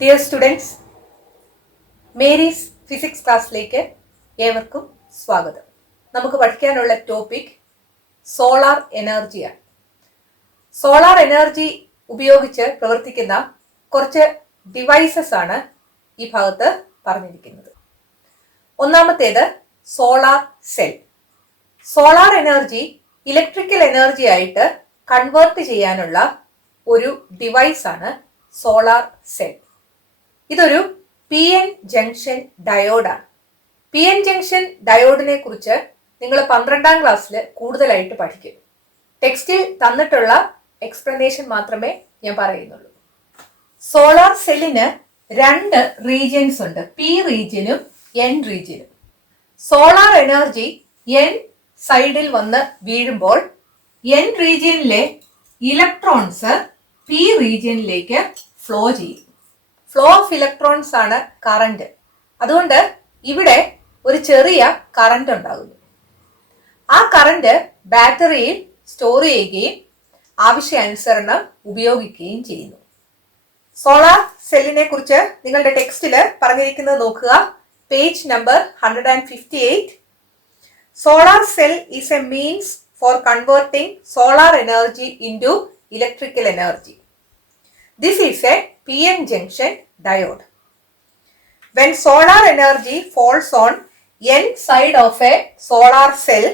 Dear students, Mary's physics ക്ലാസ്സിലേക്ക് ഏവർക്കും സ്വാഗതം. നമുക്ക് പഠിക്കാനുള്ള ടോപ്പിക് സോളാർ എനർജിയാണ്. സോളാർ എനർജി ഉപയോഗിച്ച് പ്രവർത്തിക്കുന്ന കുറച്ച് ഡിവൈസസ് ആണ് ഈ ഭാഗത്ത് പറഞ്ഞിരിക്കുന്നത്. ഒന്നാമത്തേത് solar cell. Solar energy electrical energy ആയിട്ട് കൺവേർട്ട് ചെയ്യാനുള്ള ഒരു ഡിവൈസാണ് സോളാർ സെൽ. ഇതൊരു PN ജംഗ്ഷൻ ഡയോഡാണ്. PN ജംഗ്ഷൻ ഡയോഡിനെ കുറിച്ച് നിങ്ങൾ 12ാം ക്ലാസ്സിൽ കൂടുതലായിട്ട് പഠിക്കും. ടെക്സ്റ്റിൽ തന്നിട്ടുള്ള എക്സ്പ്ലനേഷൻ മാത്രമേ ഞാൻ പറയുന്നുള്ളൂ. സോളാർ സെല്ലിന് 2 റീജിയൻസ് ഉണ്ട്, P റീജിയനും N റീജിയനും. സോളാർ എനർജി N സൈഡിൽ വന്ന് വീഴുമ്പോൾ N റീജിയനിലെ ഇലക്ട്രോൺസ് P റീജിയനിലേക്ക് ഫ്ലോ ചെയ്യും. ഫ്ലോ ഓഫ് ഇലക്ട്രോൺസ് ആണ് കറന്റ്. അതുകൊണ്ട് ഇവിടെ ഒരു ചെറിയ കറന്റ് ഉണ്ടാകുന്നു. ആ കറന്റ് ബാറ്ററിയിൽ സ്റ്റോർ ചെയ്യുകയും ആവശ്യാനുസരണം ഉപയോഗിക്കുകയും ചെയ്യുന്നു. സോളാർ സെല്ലിനെ കുറിച്ച് നിങ്ങളുടെ ടെക്സ്റ്റിൽ പറഞ്ഞിരിക്കുന്നത് നോക്കുക. Page number 158. Solar cell is a means for converting solar energy into electrical energy. This is a PN junction diode. When solar energy falls on N side of a solar cell,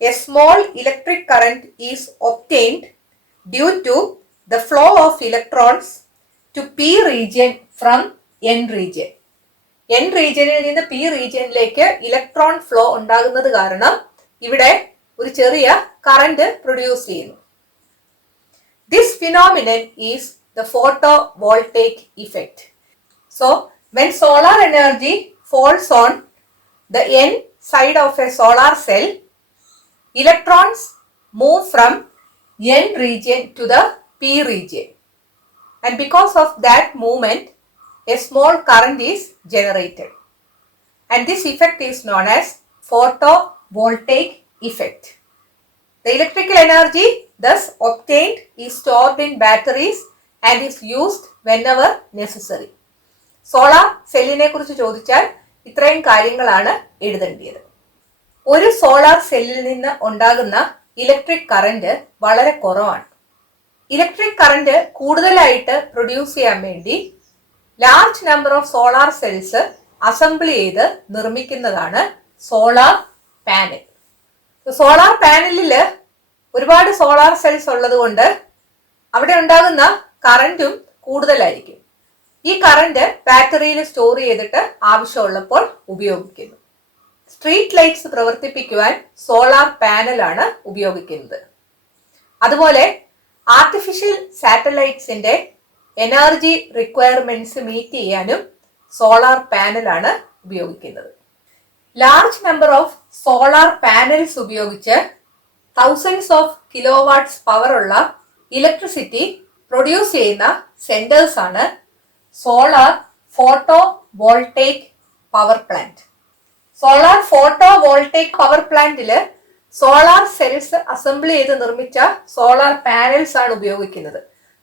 a small electric current is obtained due to the flow of electrons to P region from N region. N regionിൽ നിന്ന് P regionിലേക്ക് electron flow ഉണ്ടാകുന്നത് കാരണം ഇവിടെ ഒരു ചെറിയ current produce ചെയ്യുന്നു. This phenomenon is the photovoltaic effect. So, when solar energy falls on the N side of a solar cell, electrons move from N region to the P region. And because of that movement, a small current is generated. And this effect is known as photovoltaic effect. The electrical energy thus obtained is stored in batteries and is used whenever necessary. Solar സെല്ലിനെ കുറിച്ച് ചോദിച്ചാൽ ഇത്രയും കാര്യങ്ങളാണ് എഴുതേണ്ടത്. ഒരു solar സെല്ലിൽ നിന്ന് ഉണ്ടാകുന്ന ഇലക്ട്രിക് കറന്റ് വളരെ കുറവാണ്. ഇലക്ട്രിക് കറന്റ് കൂടുതലായിട്ട് പ്രൊഡ്യൂസ് ചെയ്യാൻ വേണ്ടി large number of solar cells assemble ചെയ്ത് നിർമ്മിക്കുന്നതാണ് സോളാർ പാനൽ. സോളാർ പാനലിൽ ഒരുപാട് സോളാർ സെൽസ് ഉള്ളത് കൊണ്ട് അവിടെ ഉണ്ടാകുന്ന കറന്റും കൂടുതലായിരിക്കും. ഈ കറന്റ് ബാറ്ററിയിൽ സ്റ്റോർ ചെയ്തിട്ട് ആവശ്യമുള്ളപ്പോൾ ഉപയോഗിക്കുന്നു. സ്ട്രീറ്റ് ലൈറ്റ്സ് പ്രവർത്തിപ്പിക്കുവാൻ സോളാർ പാനലാണ് ഉപയോഗിക്കുന്നത്. അതുപോലെ ആർട്ടിഫിഷ്യൽ സാറ്റലൈറ്റ്സിന്റെ എനർജി റിക്വയർമെന്റ്സ് മീറ്റ് ചെയ്യാനും സോളാർ പാനലാണ് ഉപയോഗിക്കുന്നത്. Large number of solar panels ഉപയോഗിച്ച് തൗസൻഡ്സ് ഓഫ് കിലോവാട്ട്സ് പവർ ഉള്ള ഇലക്ട്രിസിറ്റി പ്രൊഡ്യൂസ് ചെയ്യുന്ന സെന്റേഴ്സ് ആണ് solar photovoltaic power plant. Solar photovoltaic power പ്ലാന്റില് സോളാർ സെൽസ് അസംബിൾ ചെയ്ത് നിർമ്മിച്ച സോളാർ പാനൽസ് ആണ് ഉപയോഗിക്കുന്നത്.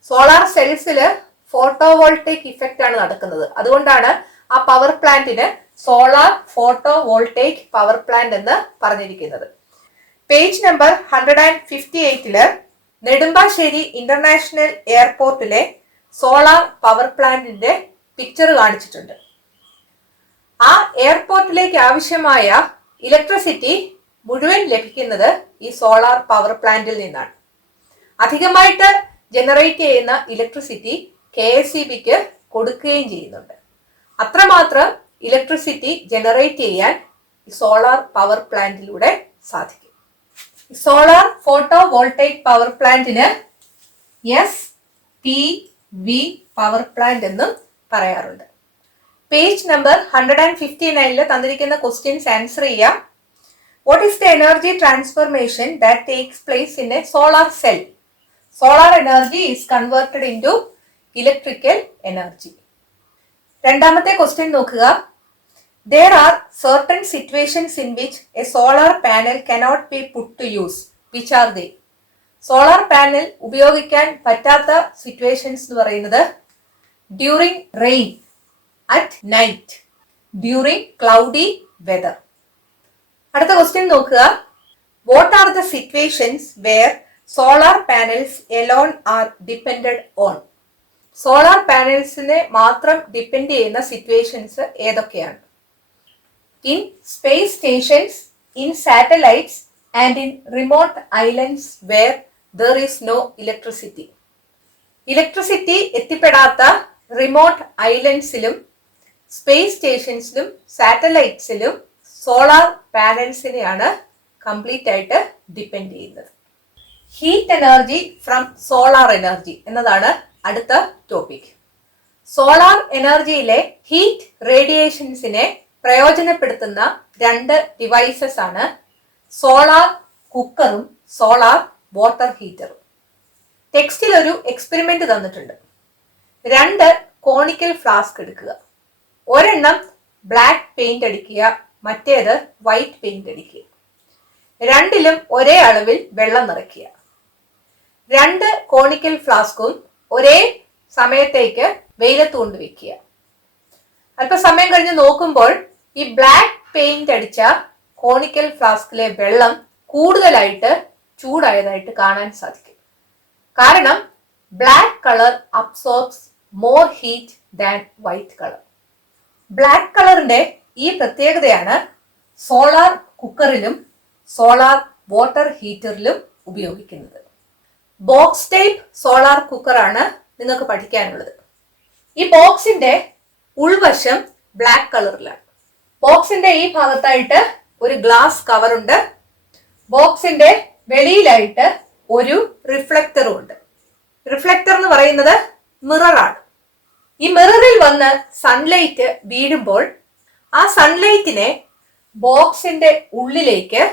സോളാർ സെൽസില് ഫോട്ടോ വോൾട്ടേക് ഇഫക്റ്റ് ആണ് നടക്കുന്നത്. അതുകൊണ്ടാണ് ആ പവർ പ്ലാന്റിന് solar photovoltaic power plant എന്ന് പറഞ്ഞിരിക്കുന്നത്. പേജ് നമ്പർ 158 നെടുമ്പാശ്ശേരി ഇന്റർനാഷണൽ എയർപോർട്ടിലെ സോളാർ പവർ പ്ലാന്റിന്റെ പിക്ചർ കാണിച്ചിട്ടുണ്ട്. ആ എയർപോർട്ടിലേക്ക് ആവശ്യമായ ഇലക്ട്രിസിറ്റി മുഴുവൻ ലഭിക്കുന്നത് ഈ സോളാർ പവർ പ്ലാന്റിൽ നിന്നാണ്. അധികമായിട്ട് ജനറേറ്റ് ചെയ്യുന്ന ഇലക്ട്രിസിറ്റി KSEBക്ക് കൊടുക്കുകയും ചെയ്യുന്നുണ്ട്. അത്രമാത്രം ഇലക്ട്രിസിറ്റി ജനറേറ്റ് ചെയ്യാൻ സോളാർ പവർ പ്ലാന്റിലൂടെ സാധിക്കും. സോളാർ ഫോട്ടോ വോൾട്ടേക് പവർ പ്ലാന്റിന് SPV പവർ പ്ലാന്റ് എന്നും പറയാറുണ്ട്. പേജ് നമ്പർ 159 തന്നിരിക്കുന്ന ക്വസ്റ്റ്യൻസ് ആൻസർ ചെയ്യാം. What is the energy transformation that takes place in A solar cell? Solar energy is converted into electrical energy. രണ്ടാമത്തെ question നോക്കുക. There are certain situations in which a solar panel cannot be put to use. Which are they? Solar panel ഉപയോഗിക്കാൻ പറ്റാത്ത situations എന്ന് പറയുന്നത് during rain, at night, during cloudy weather. അടുത്ത question നോക്കുക. What are the situations where solar panels alone are depended on? Solar പാനൽസിനെ മാത്രം depend ചെയ്യുന്ന situations ഏതൊക്കെയാണ്? In space stations, in satellites and in remote islands where there is no electricity. Electricity എത്തിപ്പെടാത്ത remote ഐലൻഡ്സിലും സ്പേസ് സ്റ്റേഷൻസിലും സാറ്റലൈറ്റ്സിലും സോളാർ പാനൽസിനെയാണ് കംപ്ലീറ്റ് ആയിട്ട് ഡിപ്പെൻഡ് ചെയ്യുന്നത്. Heat energy from solar energy എന്നതാണ് അടുത്ത ടോപ്പിക്. സോളാർ എനർജിയിലെ ഹീറ്റ് റേഡിയേഷൻസിനെ പ്രയോജനപ്പെടുത്തുന്ന രണ്ട് ഡിവൈസസ് ആണ് സോളാർ കുക്കറും സോളാർ വാട്ടർ ഹീറ്ററും. ടെക്സ്റ്റിൽ ഒരു എക്സ്പെരിമെന്റ് തന്നിട്ടുണ്ട്. രണ്ട് കോണിക്കൽ ഫ്ലാസ്ക് എടുക്കുക. ഒരെണ്ണം ബ്ലാക്ക് പെയിന്റ് അടിക്കുക, മറ്റേത് വൈറ്റ് പെയിന്റ് അടിക്കുക. രണ്ടിലും ഒരേ അളവിൽ വെള്ളം നിറയ്ക്കുക. രണ്ട് കോണിക്കൽ ഫ്ലാസ്കും ഒരേ സമയത്തേക്ക് വെയിലത്ത് കൊണ്ട് വെക്കുക. അല്പസമയം കഴിഞ്ഞ് നോക്കുമ്പോൾ ഈ ബ്ലാക്ക് പെയിന്റ് അടിച്ച കോണിക്കൽ ഫ്ലാസ്കിലെ വെള്ളം കൂടുതലായിട്ട് ചൂടായതായിട്ട് കാണാൻ സാധിക്കും. കാരണം black colour absorbs more heat than white colour. Black കളറിന്റെ ഈ പ്രത്യേകതയാണ് സോളാർ കുക്കറിലും സോളാർ വാട്ടർ ഹീറ്ററിലും ഉപയോഗിക്കുന്നത്. ബോക്സ് ടൈപ്പ് സോളാർ കുക്കറാണ് നിങ്ങൾക്ക് പഠിക്കാനുള്ളത്. ഈ ബോക്സിന്റെ ഉൾവശം ബ്ലാക്ക് കളറിലാണ്. ബോക്സിന്റെ ഈ ഭാഗത്തായിട്ട് ഒരു ഗ്ലാസ് കവർ ഉണ്ട്. ബോക്സിന്റെ വെളിയിലായിട്ട് ഒരു റിഫ്ലക്ടറും ഉണ്ട്. റിഫ്ലക്ടർ എന്ന് പറയുന്നത് മിററാണ്. ഈ മിററിൽ വന്ന് സൺലൈറ്റ് വീഴുമ്പോൾ ആ സൺലൈറ്റിനെ ബോക്സിന്റെ ഉള്ളിലേക്ക്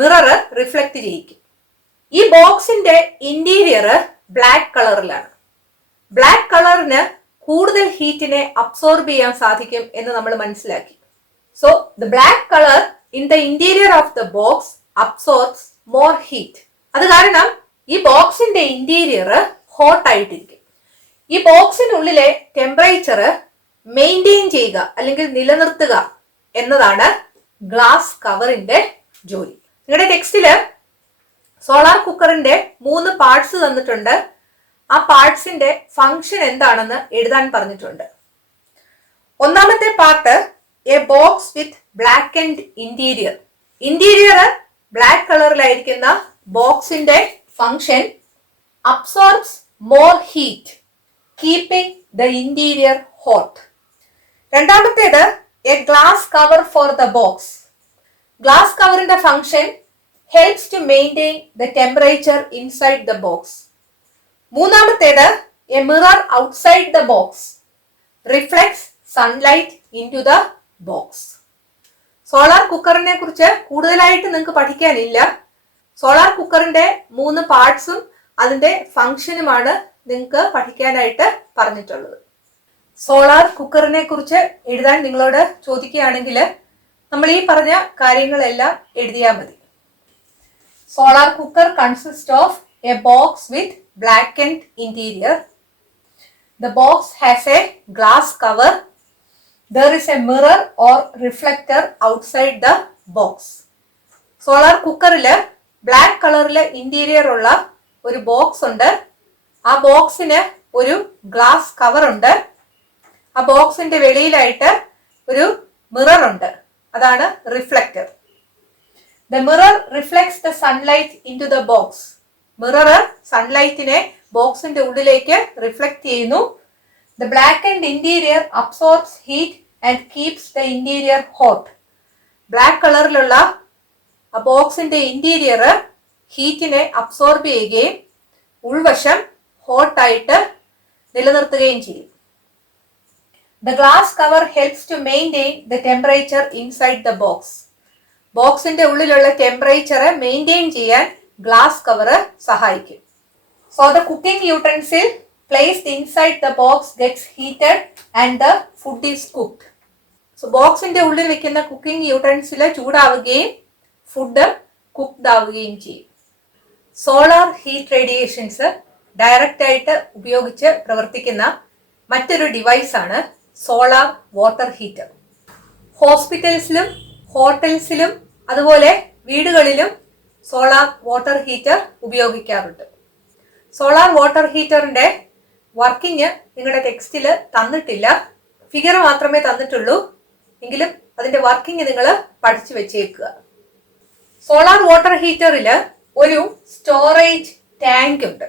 മിറർ റിഫ്ലക്ട് ചെയ്യിക്കും. ഈ ബോക്സിന്റെ ഇന്റീരിയർ ബ്ലാക്ക് കളറിലാണ്. ബ്ലാക്ക് കളറിന് കൂടുതൽ ഹീറ്റിനെ അബ്സോർബ് ചെയ്യാൻ സാധിക്കും എന്ന് നമ്മൾ മനസ്സിലാക്കി. So the black colour in the interior of the box absorbs more heat. അത് കാരണം ഈ ബോക്സിന്റെ ഇന്റീരിയർ ഹോട്ട് ആയിട്ടിരിക്കും. ഈ ബോക്സിനുള്ളിലെ ടെമ്പറേച്ചർ മെയിൻറ്റെയിൻ ചെയ്യുക അല്ലെങ്കിൽ നിലനിർത്തുക എന്നതാണ് ഗ്ലാസ് കവറിന്റെ ജോലി. നിങ്ങളുടെ ടെക്സ്റ്റില് സോളാർ കുക്കറിന്റെ 3 പാർട്സ് തന്നിട്ടുണ്ട്. ആ പാർട്സിന്റെ ഫംഗ്ഷൻ എന്താണെന്ന് എഴുതാൻ പറഞ്ഞിട്ടുണ്ട്. ഒന്നാമത്തെ part a box with black and interior. Interior black കളറിലായിരിക്കുന്ന ബോക്സിന്റെ function absorbs more heat, keeping the interior hot. രണ്ടാമത്തേത് a glass cover for the box. Glass കവറിന്റെ function helps to maintain the temperature inside the box. മൂന്നാമത്തേത് a mirror outside the box reflects sunlight into the box. Solar കുക്കറിനെ കുറിച്ച് കൂടുതലായിട്ട് നിങ്ങൾക്ക് പഠിക്കാനില്ല. Solar കുക്കറിന്റെ 3 പാർട്സും അതിന്റെ ഫംഗ്ഷനുമാണ് നിങ്ങൾക്ക് പഠിക്കാനായിട്ട് പറഞ്ഞിട്ടുള്ളത്. സോളാർ കുക്കറിനെ കുറിച്ച് എഴുതാൻ നിങ്ങളോട് ചോദിക്കുകയാണെങ്കിൽ നമ്മൾ ഈ പറഞ്ഞ കാര്യങ്ങളെല്ലാം എഴുതിയാൽ മതി. Solar cooker consists of a box with blackened interior. The box has a glass cover. There is a mirror or reflector outside the box. Solar കുക്കറില് ബ്ലാക്ക് കളറിലെ ഇന്റീരിയർ ഉള്ള ഒരു ബോക്സ് ഉണ്ട്. ആ ബോക്സിന് ഒരു ഗ്ലാസ് കവർ ഉണ്ട്. ആ ബോക്സിന്റെ വെളിയിലായിട്ട് ഒരു മിറർ ഉണ്ട്. അതാണ് reflector. The mirror reflects the sunlight into the box. Mirror സൺലൈറ്റിനെ ബോക്സിന്റെ ഉള്ളിലേക്ക് റിഫ്ലക്ട് ചെയ്യുന്നു. The blackened interior absorbs heat and keeps the interior hot. Black കളറിലുള്ള ആ ബോക്സിന്റെ ഇന്റീരിയർ ഹീറ്റിനെ അബ്സോർബ് ചെയ്യുകയും ഉൾവശം ഹോട്ടായിട്ട് നിലനിർത്തുകയും ചെയ്യും. The glass cover helps to maintain the temperature inside the box. ബോക്സിന്റെ ഉള്ളിലുള്ള ടെമ്പറേച്ചർ മെയിൻറ്റെയിൻ ചെയ്യാൻ ഗ്ലാസ് കവർ സഹായിക്കും. So the cooking utensil placed inside the box gets heated and the food is cooked. So ബോക്സിന്റെ ഉള്ളിൽ വെക്കുന്ന cooking utensil ചൂടാവുകയും food cooked ആവുകയും ചെയ്യും. സോളാർ ഹീറ്റ് റേഡിയേഷൻസ് ഡയറക്റ്റ് ആയിട്ട് ഉപയോഗിച്ച് പ്രവർത്തിക്കുന്ന മറ്റൊരു ഡിവൈസാണ് സോളാർ വാട്ടർ ഹീറ്റർ. ഹോസ്പിറ്റൽസിലും ഹോട്ടൽസിലും അതുപോലെ വീടുകളിലും സോളാർ വാട്ടർ ഹീറ്റർ ഉപയോഗിക്കാറുണ്ട്. സോളാർ വാട്ടർ ഹീറ്ററിന്റെ വർക്കിംഗ് നിങ്ങളുടെ ടെക്സ്റ്റിൽ തന്നിട്ടില്ല, ഫിഗർ മാത്രമേ തന്നിട്ടുള്ളൂ. എങ്കിലും അതിന്റെ വർക്കിംഗ് നിങ്ങൾ പഠിച്ചു വെച്ചേക്കുക. സോളാർ വാട്ടർ ഹീറ്ററിൽ ഒരു സ്റ്റോറേജ് ടാങ്ക് ഉണ്ട്,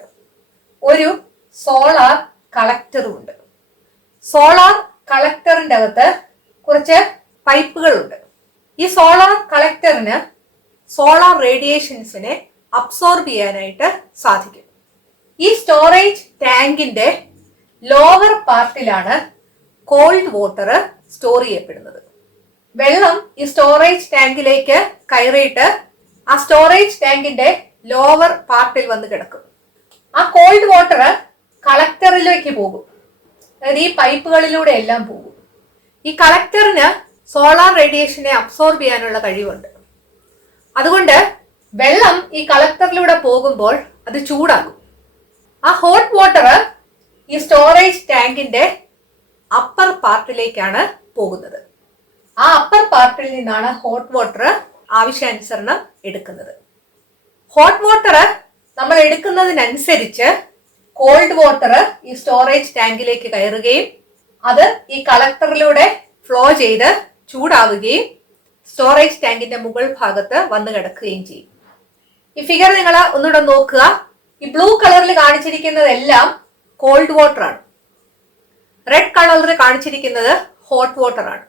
ഒരു സോളാർ കളക്ടറും ഉണ്ട്. സോളാർ കളക്ടറിന്റെ അകത്ത് കുറച്ച് പൈപ്പുകളുണ്ട്. ഈ സോളാർ കളക്ടറിന് സോളാർ റേഡിയേഷൻസിനെ അബ്സോർബ് ചെയ്യാനായിട്ട് സാധിക്കും. ഈ സ്റ്റോറേജ് ടാങ്കിന്റെ ലോവർ പാർട്ടിലാണ് കോൾഡ് വാട്ടർ സ്റ്റോർ ചെയ്യപ്പെടുന്നത്. വെള്ളം ഈ സ്റ്റോറേജ് ടാങ്കിലേക്ക് കയറിയിട്ട് ആ സ്റ്റോറേജ് ടാങ്കിന്റെ ലോവർ പാർട്ടിൽ വന്ന് കിടക്കും. ആ കോൾഡ് വാട്ടർ കളക്ടറിലേക്ക് പോകും, അതായത് ഈ പൈപ്പുകളിലൂടെ എല്ലാം പോകും. ഈ കളക്ടറിന് സോളാർ റേഡിയേഷനെ അബ്സോർബ് ചെയ്യാനുള്ള കഴിവുണ്ട്. അതുകൊണ്ട് വെള്ളം ഈ കളക്ടറിലൂടെ പോകുമ്പോൾ അത് ചൂടാകും. ആ ഹോട്ട് വാട്ടർ ഈ സ്റ്റോറേജ് ടാങ്കിന്റെ അപ്പർ പാർട്ടിലേക്കാണ് പോകുന്നത്. ആ അപ്പർ പാർട്ടിൽ നിന്നാണ് ഹോട്ട് വാട്ടർ ആവശ്യാനുസരണം എടുക്കുന്നത്. ഹോട്ട് വാട്ടർ നമ്മൾ എടുക്കുന്നതിനനുസരിച്ച് കോൾഡ് വാട്ടർ ഈ സ്റ്റോറേജ് ടാങ്കിലേക്ക് കയറുകയും അത് ഈ കളക്ടറിലൂടെ ഫ്ലോ ചെയ്ത് ചൂടാവുകയും സ്റ്റോറേജ് ടാങ്കിന്റെ മുകൾ ഭാഗത്ത് വന്ന് കിടക്കുകയും ചെയ്യും. ഈ ഫിഗർ നിങ്ങൾ ഒന്നുകൂടെ നോക്കുക. ഈ ബ്ലൂ കളറിൽ കാണിച്ചിരിക്കുന്നതെല്ലാം കോൾഡ് വാട്ടർ ആണ്, റെഡ് കളറിൽ കാണിച്ചിരിക്കുന്നത് ഹോട്ട് വാട്ടർ ആണ്.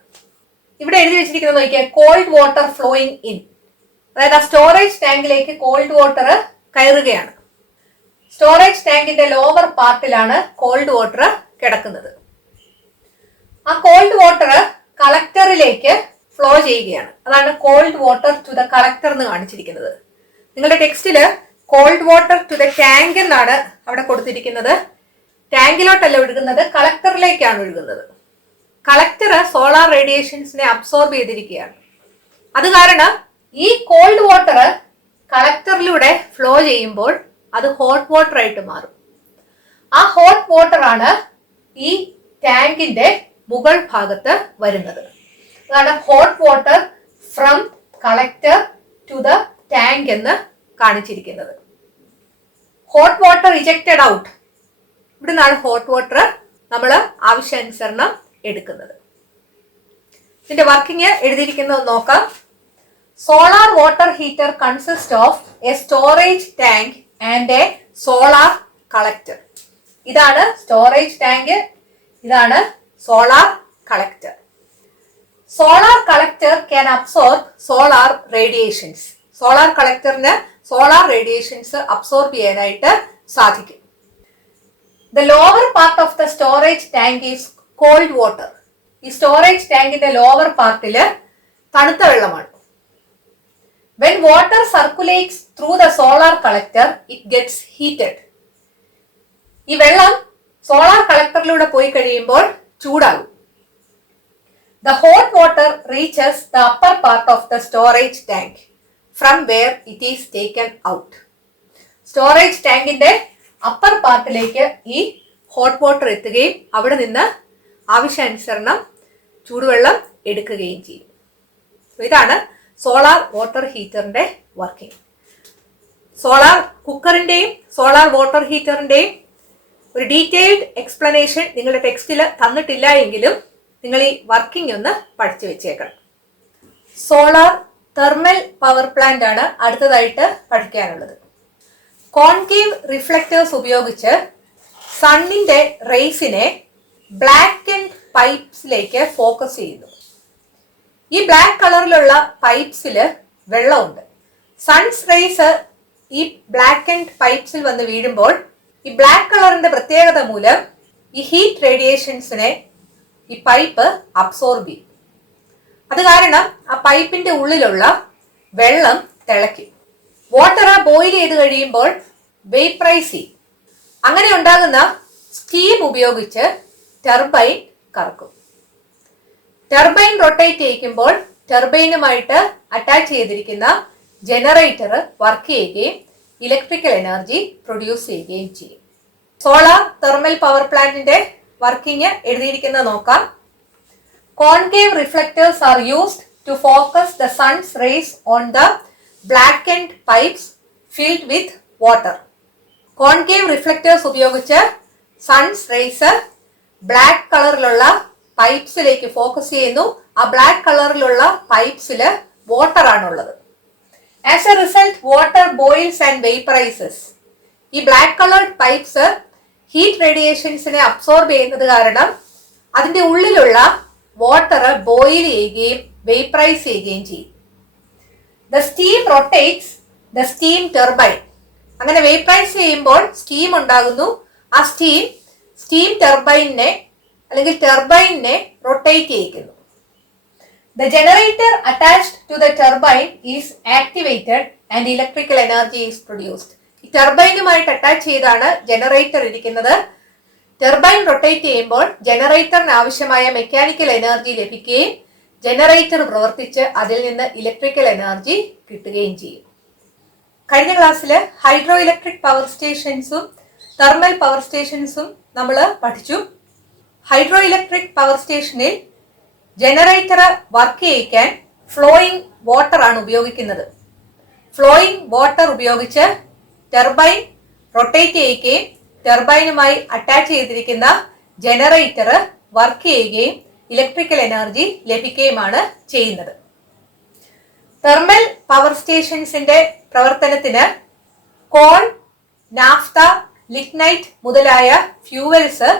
ഇവിടെ എഴുതി വെച്ചിരിക്കുന്നത് നോക്കിയാൽ കോൾഡ് വാട്ടർ ഫ്ലോയിങ് ഇൻ, അതായത് ആ സ്റ്റോറേജ് ടാങ്കിലേക്ക് കോൾഡ് വാട്ടർ കയറുകയാണ്. സ്റ്റോറേജ് ടാങ്കിന്റെ ലോവർ പാർട്ടിലാണ് കോൾഡ് വാട്ടർ കിടക്കുന്നത്. ആ കോൾഡ് വാട്ടർ കളക്ടറിലേക്ക് ഫ്ലോ ചെയ്യുകയാണ്. അതാണ് cold water to the collector എന്ന് കാണിച്ചിരിക്കുന്നത്. നിങ്ങളുടെ ടെക്സ്റ്റില് cold water to the tank എന്നാണ് അവിടെ കൊടുത്തിരിക്കുന്നത്. ടാങ്കിലോട്ടല്ല ഒഴുകുന്നത്, കളക്ടറിലേക്കാണ് ഒഴുകുന്നത്. കളക്ടർ സോളാർ റേഡിയേഷൻസിനെ അബ്സോർബ് ചെയ്തിരിക്കുകയാണ്. അത് കാരണം ഈ കോൾഡ് വാട്ടർ കളക്ടറിലൂടെ ഫ്ലോ ചെയ്യുമ്പോൾ അത് ഹോട്ട് വാട്ടർ ആയിട്ട് മാറും. ആ ഹോട്ട് വാട്ടർ ആണ് ഈ ടാങ്കിന്റെ മുകൾ ഭാഗത്ത് വരുന്നത്. അതാണ് hot water from collector to the tank എന്ന് കാണിച്ചിരിക്കുന്നത്. ഹോട്ട് വാട്ടർ ഇജക്റ്റഡ് ഔട്ട്, ഇവിടെ നിന്നാണ് ഹോട്ട് വാട്ടർ നമ്മൾ ആവശ്യാനുസരണം എടുക്കുന്നത്. ഇതിന്റെ വർക്കിംഗ് എഴുതിയിരിക്കുന്നത് നോക്കാം. Solar water heater consist of a storage tank and a solar collector. ഇതാണ് സ്റ്റോറേജ് ടാങ്ക്, ഇതാണ് solar collector. Solar collector can absorb solar radiations. Solar കളക്ടറിന് സോളാർ റേഡിയേഷൻസ് അബ്സോർബ് ചെയ്യാനായിട്ട് സാധിക്കും. The lower part of the storage tank is cold water. ഈ storage ടാങ്കിന്റെ lower പാർട്ടില് തണുത്ത വെള്ളമാണ്. When water circulates through the solar collector it gets heated. ഈ വെള്ളം സോളാർ കളക്ടറിലൂടെ പോയി കഴിയുമ്പോൾ ചൂടാകും. The hot water reaches the upper part of the storage tank from where it is taken out. Storage ടാങ്കിന്റെ അപ്പർ പാർട്ടിലേക്ക് ഈ ഹോട്ട് വാട്ടർ എത്തുകയും അവിടെ നിന്ന് ആവശ്യാനുസരണം ചൂടുവെള്ളം എടുക്കുകയും ചെയ്യും. ഇതാണ് സോളാർ വാട്ടർ ഹീറ്ററിന്റെ വർക്കിംഗ്. സോളാർ കുക്കറിന്റെയും സോളാർ വാട്ടർ ഹീറ്ററിന്റെയും ഒരു ഡീറ്റെയിൽഡ് എക്സ്പ്ലനേഷൻ നിങ്ങളുടെ ടെക്സ്റ്റിൽ തന്നിട്ടില്ല എങ്കിലും നിങ്ങൾ ഈ വർക്കിംഗ് ഒന്ന് പഠിച്ചു വെച്ചേക്കണം. സോളാർ തെർമൽ പവർ പ്ലാന്റ് ആണ് അടുത്തതായിട്ട് പഠിക്കാനുള്ളത്. കോൺകേവ് റിഫ്ലക്റ്റേഴ്സ് ഉപയോഗിച്ച് സണ്ണിന്റെ റേസിനെ ബ്ലാക്ക് ആൻഡ് പൈപ്സിലേക്ക് ഫോക്കസ് ചെയ്യുന്നു. ഈ ബ്ലാക്ക് കളറിലുള്ള പൈപ്സിൽ വെള്ളമുണ്ട്. സൺസ് റേസ് ഈ ബ്ലാക്ക് ആൻഡ് പൈപ്സിൽ വന്ന് വീഴുമ്പോൾ ഈ ബ്ലാക്ക് കളറിന്റെ പ്രത്യേകത മൂലം ഈ ഹീറ്റ് റേഡിയേഷൻസിനെ ഈ പൈപ്പ് അബ്സോർബ് ചെയ്യും. അത് കാരണം ആ പൈപ്പിന്റെ ഉള്ളിലുള്ള വെള്ളം തിളയ്ക്കും. വാട്ടർ ബോയിൽ ചെയ്ത് കഴിയുമ്പോൾ വേപ്പറൈസ് ചെയ്യും. അങ്ങനെ ഉണ്ടാകുന്ന സ്റ്റീം ഉപയോഗിച്ച് ടർബൈൻ കറക്കും. ടർബൈൻ റൊട്ടേറ്റ് ചെയ്യിക്കുമ്പോൾ ടർബൈനുമായിട്ട് അറ്റാച്ച് ചെയ്തിരിക്കുന്ന ജനറേറ്റർ വർക്ക് ചെയ്യുകയും ഇലക്ട്രിക്കൽ എനർജി പ്രൊഡ്യൂസ് ചെയ്യുകയും ചെയ്യും. സോളാർ തെർമൽ പവർ പ്ലാന്റിന്റെ വർക്കിംഗ് എഴുതിയിരിക്കുന്നത് നോക്കാം. Concave reflectors are used to focus the sun's rays on the black pipes filled with water. Concave reflectors ഉപയോഗിച്ച് സൺസ് റേസ് ബ്ലാക്ക് കളറിലുള്ള പൈപ്സിലേക്ക് ഫോക്കസ് ചെയ്യുന്നു. ആ ബ്ലാക്ക് കളറിലുള്ള പൈപ്സിൽ വാട്ടർ ആണുള്ളത്. As a result water boils and vaporises. ഈ black coloured pipes heat റേഡിയേഷൻസിനെ absorb ചെയ്യുന്നത് കാരണം അതിന്റെ ഉള്ളിലുള്ള വാട്ടർ ബോയിൽ ചെയ്യുകയും വേപ്പറൈസ് ചെയ്യുകയും ചെയ്യും. The steam rotates the steam turbine. അങ്ങനെ വേപ്പറൈസ് ചെയ്യുമ്പോൾ സ്റ്റീം ഉണ്ടാകുന്നു. ആ സ്റ്റീം ടർബൈനെ അല്ലെങ്കിൽ ടർബൈനെ rotate ചെയ്യിക്കുന്നു. The generator attached to the turbine is activated and electrical energy is produced. ഈ ടർബൈനുമായിട്ട് അറ്റാച്ച് ചെയ്താണ് ജനറേറ്റർ ഇരിക്കുന്നത്. ടർബൈൻ റൊട്ടേറ്റ് ചെയ്യുമ്പോൾ ജനറേറ്ററിന് ആവശ്യമായ മെക്കാനിക്കൽ എനർജി ലഭിക്കുകയും ജനറേറ്റർ പ്രവർത്തിച്ച് അതിൽ നിന്ന് ഇലക്ട്രിക്കൽ എനർജി കിട്ടുകയും ചെയ്യും. കഴിഞ്ഞ ക്ലാസ്സിൽ ഹൈഡ്രോ ഇലക്ട്രിക് പവർ സ്റ്റേഷൻസും തെർമൽ പവർ സ്റ്റേഷൻസും നമ്മൾ പഠിച്ചു. ഹൈഡ്രോ ഇലക്ട്രിക് പവർ സ്റ്റേഷനിൽ ജനറേറ്റർ വർക്ക് ചെയ്യിക്കാൻ ഫ്ലോയിങ് വാട്ടർ ആണ് ഉപയോഗിക്കുന്നത്. ഫ്ലോയിങ് വാട്ടർ ഉപയോഗിച്ച് ടർബൈൻ റൊട്ടേറ്റ് ചെയ്യിക്കുകയും ടർബൈനുമായി അറ്റാച്ച് ചെയ്തിരിക്കുന്ന ജനറേറ്റർ വർക്ക് ചെയ്യുകയും ഇലക്ട്രിക്കൽ എനർജി ലഭിക്കുകയുമാണ് ചെയ്യുന്നത്. തെർമൽ പവർ സ്റ്റേഷൻസിന്റെ പ്രവർത്തനത്തിന് കോൾ, നാഫ്ത, ലിഗ്നൈറ്റ് മുതലായ ഫ്യൂവൽസ്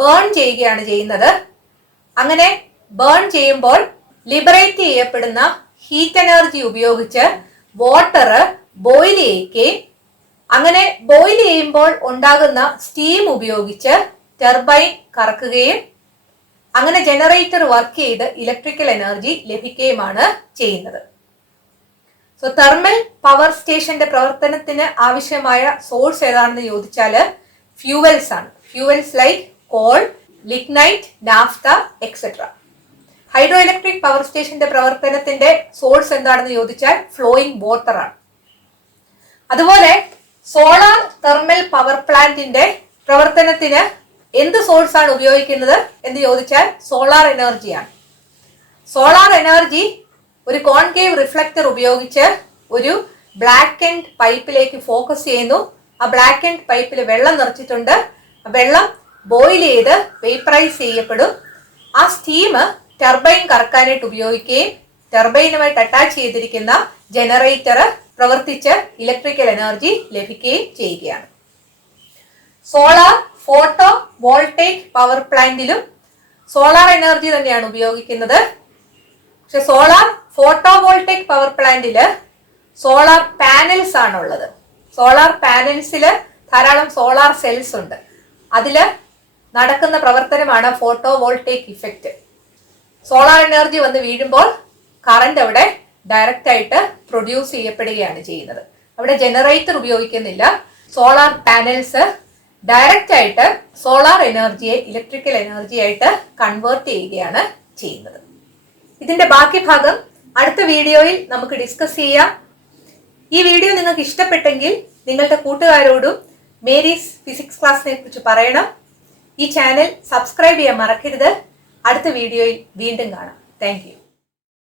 ബേൺ ചെയ്യുകയാണ് ചെയ്യുന്നത്. അങ്ങനെ ബേൺ ചെയ്യുമ്പോൾ ലിബറേറ്റ് ചെയ്യപ്പെടുന്ന ഹീറ്റ് എനർജി ഉപയോഗിച്ച് വാട്ടർ ബോയിൽ ചെയ്യിക്കുകയും അങ്ങനെ ബോയിൽ ചെയ്യുമ്പോൾ ഉണ്ടാകുന്ന സ്റ്റീം ഉപയോഗിച്ച് ടർബൈൻ കറക്കുകയും അങ്ങനെ ജനറേറ്റർ വർക്ക് ചെയ്ത് ഇലക്ട്രിക്കൽ എനർജി ലഭിക്കുകയുമാണ് ചെയ്യുന്നത്. സോ തെർമൽ പവർ സ്റ്റേഷന്റെ പ്രവർത്തനത്തിന് ആവശ്യമായ സോഴ്സ് ഏതാണെന്ന് ചോദിച്ചാൽ ഫ്യൂവൽസ് ആണ്. Fuels like call, lignite, naphtha etcetera. Hydro electric power സ്റ്റേഷന്റെ പ്രവർത്തനത്തിന്റെ സോഴ്സ് എന്താണെന്ന് ചോദിച്ചാൽ ഫ്ലോയിങ് വാട്ടർ ആണ്. അതുപോലെ സോളാർ തെർമൽ പവർ പ്ലാന്റിന്റെ പ്രവർത്തനത്തിന് എന്ത് സോഴ്സ് ആണ് ഉപയോഗിക്കുന്നത് എന്ന് ചോദിച്ചാൽ സോളാർ എനർജിയാണ്. സോളാർ എനർജി ഒരു കോൺകേവ് റിഫ്ലക്ടർ ഉപയോഗിച്ച് ഒരു ബ്ലാക്ക് എൻഡ് പൈപ്പിലേക്ക് ഫോക്കസ് ചെയ്യുന്നു. ആ ബ്ലാക്ക് എൻഡ് പൈപ്പിൽ വെള്ളം നിറച്ചിട്ടുണ്ട്. വെള്ളം ബോയിൽ ചെയ്ത് വേപ്പറൈസ് ചെയ്യപ്പെടും. ആ സ്റ്റീം ടർബൈൻ കറക്കാനായിട്ട് ഉപയോഗിക്കുകയും ടർബൈനുമായിട്ട് അറ്റാച്ച് ചെയ്തിരിക്കുന്ന ജനറേറ്റർ പ്രവർത്തിച്ച് ഇലക്ട്രിക്കൽ എനർജി ലഭിക്കുകയും ചെയ്യുകയാണ്. സോളാർ ഫോട്ടോ വോൾട്ടേക് പവർ പ്ലാന്റിലും സോളാർ എനർജി തന്നെയാണ് ഉപയോഗിക്കുന്നത്. പക്ഷെ സോളാർ ഫോട്ടോ വോൾട്ടേക് പവർ പ്ലാന്റില് സോളാർ പാനൽസ് ആണുള്ളത്. സോളാർ പാനൽസിൽ ധാരാളം സോളാർ സെൽസ് ഉണ്ട്. അതില് നടക്കുന്ന പ്രവർത്തനമാണ് photovoltaic effect. Solar energy വന്ന് വീഴുമ്പോൾ കറണ്ട് അവിടെ ഡയറക്റ്റ് ആയിട്ട് പ്രൊഡ്യൂസ് ചെയ്യപ്പെടുകയാണ് ചെയ്യുന്നത്. അവിടെ ജനറേറ്റർ ഉപയോഗിക്കുന്നില്ല. സോളാർ പാനൽസ് ഡയറക്റ്റ് ആയിട്ട് സോളാർ എനർജിയെ ഇലക്ട്രിക്കൽ എനർജി ആയിട്ട് കൺവേർട്ട് ചെയ്യുകയാണ് ചെയ്യുന്നത്. ഇതിന്റെ ബാക്കി ഭാഗം അടുത്ത വീഡിയോയിൽ നമുക്ക് ഡിസ്കസ് ചെയ്യാം. ഈ വീഡിയോ നിങ്ങൾക്ക് ഇഷ്ടപ്പെട്ടെങ്കിൽ നിങ്ങളുടെ കൂട്ടുകാരോടും മേരീസ് ഫിസിക്സ് ക്ലാസ്സിനെ കുറിച്ച് പറയണം. ഈ ചാനൽ സബ്സ്ക്രൈബ് ചെയ്യാൻ മറക്കരുത്. അടുത്ത വീഡിയോയിൽ വീണ്ടും കാണാം. Thank you.